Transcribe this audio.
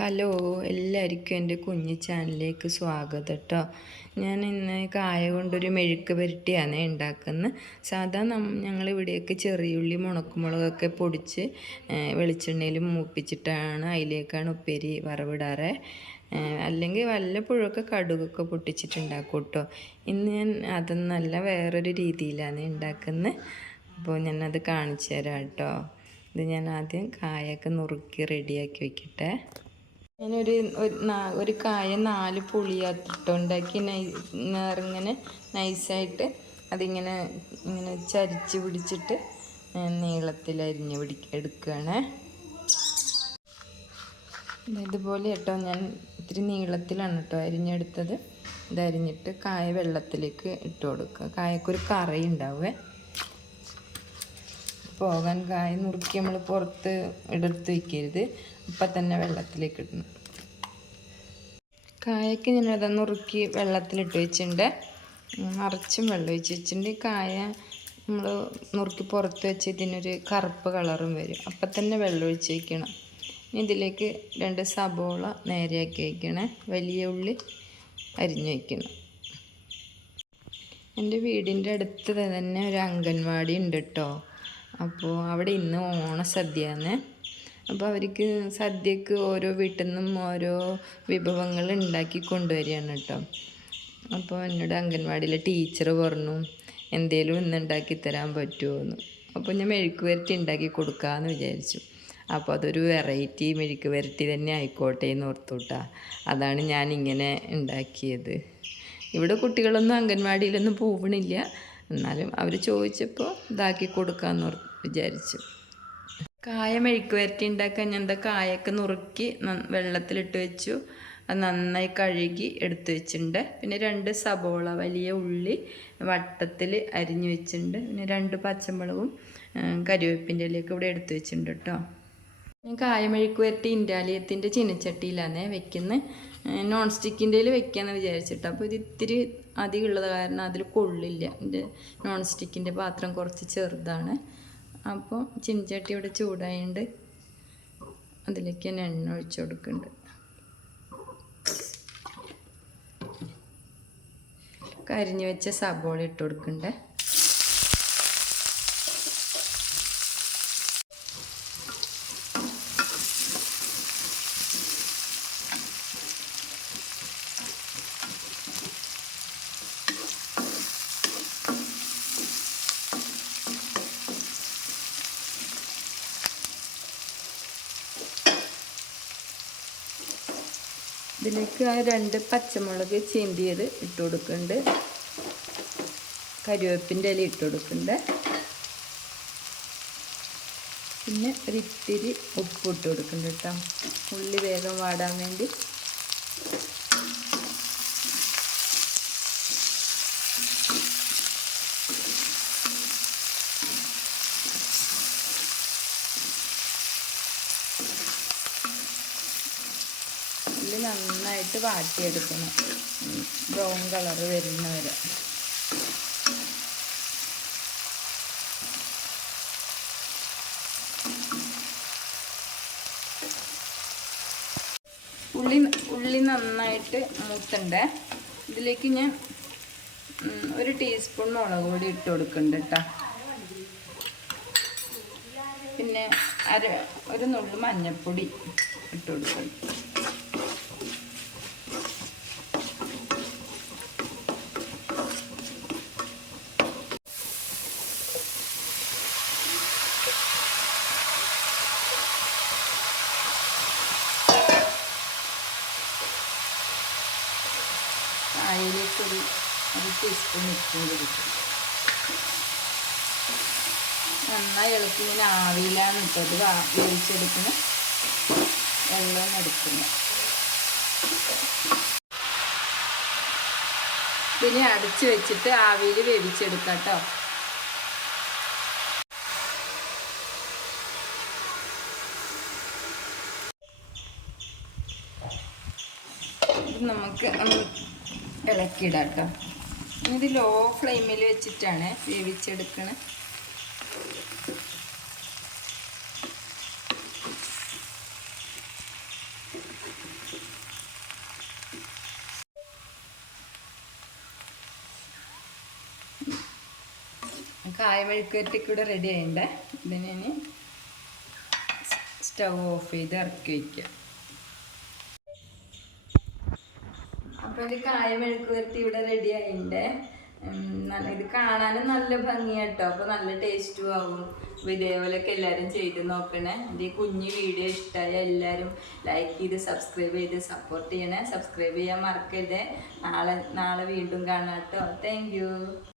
Hello, എല്ലാവർക്കും എൻ്റെ കുഞ്ഞു ചാനലിലേക്ക് സ്വാഗതം കേട്ടോ. ഞാൻ ഇന്ന് കായ കൊണ്ടൊരു മെഴുക്ക് പുരട്ടിയാണ് ഉണ്ടാക്കുന്നത്. സാധാരണ ഞങ്ങളിവിടെയൊക്കെ ചെറിയുള്ളി മുളകൊക്കെ പൊടിച്ച് വെളിച്ചെണ്ണയിൽ മൂപ്പിച്ചിട്ടാണ് അതിലേക്കാണ് ഉപ്പേരി വറവിടാറ്. അല്ലെങ്കിൽ വല്ലപ്പോഴൊക്കെ കടുകൊക്കെ പൊട്ടിച്ചിട്ടുണ്ടാക്കും കേട്ടോ. ഇന്ന് ഞാൻ അതൊന്നല്ല, വേറൊരു രീതിയിലാണ് ഉണ്ടാക്കുന്നത്. അപ്പോൾ ഞാനത് കാണിച്ചു തരാം കേട്ടോ. ഇത് ഞാൻ ആദ്യം കായൊക്കെ നുറുക്കി റെഡിയാക്കി വയ്ക്കട്ടെ. ഞാനൊരു കായ 4 പുളിയാത്തിട്ടുണ്ടാക്കി ഇങ്ങനെ നൈസായിട്ട് അതിങ്ങനെ ചരിച്ച് പിടിച്ചിട്ട് നീളത്തിൽ അരിഞ്ഞ് എടുക്കുകയാണ്. ഇതുപോലെ കേട്ടോ, ഞാൻ ഇത്തിരി നീളത്തിലാണ് കേട്ടോ അരിഞ്ഞെടുത്തത്. ഇതരിഞ്ഞിട്ട് കായ വെള്ളത്തിലേക്ക് ഇട്ട് കൊടുക്കുക. കായക്കൊരു കറി ഉണ്ടാവേ പോകാൻ. കായ നുറുക്കി നമ്മൾ പുറത്ത് എടുത്ത് വയ്ക്കരുത്, അപ്പം തന്നെ വെള്ളത്തിലേക്ക് ഇടണം. കായക്ക് ഞാനത് നുറുക്കി വെള്ളത്തിലിട്ട് വെച്ചിട്ടുണ്ട്. നിറച്ചും വെള്ളം ഒഴിച്ച് വെച്ചിട്ടുണ്ട്. കായ നമ്മൾ നുറുക്കി പുറത്ത് വെച്ച് ഇതിനൊരു കറുപ്പ് കളറും വരും. അപ്പം തന്നെ വെള്ളം ഒഴിച്ച് വയ്ക്കണം. ഇതിലേക്ക് 2 സബോള നേരെയാക്കി വയ്ക്കണം. വലിയ ഉള്ളി അരിഞ്ഞ് വയ്ക്കണം. എൻ്റെ വീടിൻ്റെ അടുത്ത് തന്നെ ഒരു അംഗൻവാടി ഉണ്ട് കേട്ടോ. അപ്പോൾ അവിടെ ഇന്ന് ഓണസദ്യയാണ്. അപ്പോൾ അവർക്ക് സദ്യക്ക് ഓരോ വീട്ടിൽ നിന്നും ഓരോ വിഭവങ്ങൾ ഉണ്ടാക്കി കൊണ്ടുവരികയാണ് കേട്ടോ. അപ്പോൾ എന്നോട് അംഗൻവാടിയിലെ ടീച്ചർ പറഞ്ഞു എന്തേലും ഇന്ന് ഉണ്ടാക്കി തരാൻ പറ്റുമോ എന്ന്. അപ്പോൾ ഞാൻ മെഴുക്ക് പുരട്ടി ഉണ്ടാക്കി കൊടുക്കാമെന്ന് വിചാരിച്ചു. അപ്പോൾ അതൊരു വെറൈറ്റി മെഴുക്ക് പുരട്ടി തന്നെ ആയിക്കോട്ടെ എന്ന് ഓർത്തുട്ടാ. അതാണ് ഞാൻ ഇങ്ങനെ ഉണ്ടാക്കിയത്. ഇവിടെ കുട്ടികളൊന്നും അംഗൻവാടിയിലൊന്നും പോകണില്ല, എന്നാലും അവർ ചോദിച്ചപ്പോൾ ഇതാക്കി കൊടുക്കാമെന്ന് വിചാരിച്ചു. കായ മെഴുക്ക് പുരട്ടി ഉണ്ടാക്കാൻ ഞാൻ കായൊക്കെ നുറുക്കി വെള്ളത്തിലിട്ട് വെച്ചു. അത് നന്നായി കഴുകി എടുത്ത് വെച്ചിട്ടുണ്ട്. പിന്നെ 2 സബോള വലിയ ഉള്ളി വട്ടത്തിൽ അരിഞ്ഞ് വെച്ചിട്ടുണ്ട്. പിന്നെ 2 പച്ചമുളകും കരിവേപ്പിൻ്റെ ഇലയൊക്കെ ഇവിടെ എടുത്ത് വെച്ചിട്ടുണ്ട് കേട്ടോ. ഞാൻ കായ മെഴുക്ക് പുരട്ടി ഇൻഡാലിയത്തിൻ്റെ ചീനച്ചട്ടിയിലാണ് വെക്കുന്നത്. നോൺ സ്റ്റിക്കിൻ്റെയിൽ വെക്കാമെന്ന് വിചാരിച്ചിട്ട്. അപ്പോൾ ഇത് ഇത്തിരി അധികം ഉള്ളത് കാരണം അതിൽ കൊള്ളില്ല. എൻ്റെ നോൺ സ്റ്റിക്കിൻ്റെ പാത്രം കുറച്ച് ചെറുതാണ്. അപ്പോൾ ചീനച്ചട്ടി ഇവിടെ ചൂടായതുകൊണ്ട് അതിലേക്ക് ഞാൻ എണ്ണ ഒഴിച്ച് കൊടുക്കുന്നുണ്ട്. കരിഞ്ഞ് വെച്ച സബോള ഇട്ട് കൊടുക്കുന്നുണ്ട്. ഇതിലേക്ക് ആ 2 പച്ചമുളക് ചീന്തിയത് ഇട്ട് കൊടുക്കുന്നുണ്ട്. കരിവേപ്പിൻ്റെ ഇല ഇട്ട് കൊടുക്കുന്നുണ്ട്. പിന്നെ ഒരിത്തിരി ഉപ്പ് ഇട്ട് കൊടുക്കുന്നുണ്ട് കേട്ടോ, ഉള്ളി വേഗം വാടാൻ വേണ്ടി. നന്നായിട്ട് വാട്ടിയെടുക്കണം, ബ്രൗൺ കളർ വരുന്നവരെ. ഉള്ളി നന്നായിട്ട് മൂത്തുണ്ട്. ഇതിലേക്ക് ഞാൻ 1 ടീസ്പൂൺ മുളക് പൊടി ഇട്ട് കൊടുക്കുന്നുണ്ട് കേട്ടോ. പിന്നെ ഒരു നുള്ളു മഞ്ഞൾപ്പൊടി ഇട്ട് കൊടുക്കുന്നുണ്ട്. അതിലേക്ക് ഒരു ടീസ്പൂൺ ഉപ്പും കൊടുക്കും. നന്നായി ഇളക്കി ഇങ്ങനെ ആവിയിലാണ് ഇട്ടത് വേവിച്ചെടുക്കുന്നത്, വെള്ളം എടുക്കുന്നത്. പിന്നെ അടച്ച് വെച്ചിട്ട് ആവിയിൽ വേവിച്ചെടുക്കാം കേട്ടോ. നമുക്ക് ഇളക്കിയിടാം കേട്ടോ. ഇത് ലോ ഫ്ലെയിമിൽ വെച്ചിട്ടാണ് വേവിച്ചെടുക്കണത്. കായ മെഴുക്കുവരട്ടിക്കൂടെ റെഡി ആയിണ്ടേ. ഇതിന് സ്റ്റവ് ഓഫ് ചെയ്ത് ഇറക്കി വയ്ക്കുക. അപ്പോൾ ഇത് കായ മെഴുക്കുവരട്ടി ഇവിടെ റെഡി ആയിണ്ടേ. ഇത് കാണാനും നല്ല ഭംഗിയാട്ടോ. അപ്പോൾ നല്ല ടേസ്റ്റും ആവും. അപ്പോൾ ഇതേപോലെയൊക്കെ എല്ലാവരും ചെയ്ത് നോക്കണേ. എൻ്റെ ഈ കുഞ്ഞു വീഡിയോ ഇഷ്ടമായ എല്ലാവരും ലൈക്ക് ചെയ്ത് സബ്സ്ക്രൈബ് ചെയ്ത് സപ്പോർട്ട് ചെയ്യണേ. സബ്സ്ക്രൈബ് ചെയ്യാൻ മറക്കരുത്. നാളെ വീണ്ടും കാണാം കേട്ടോ. Thank you.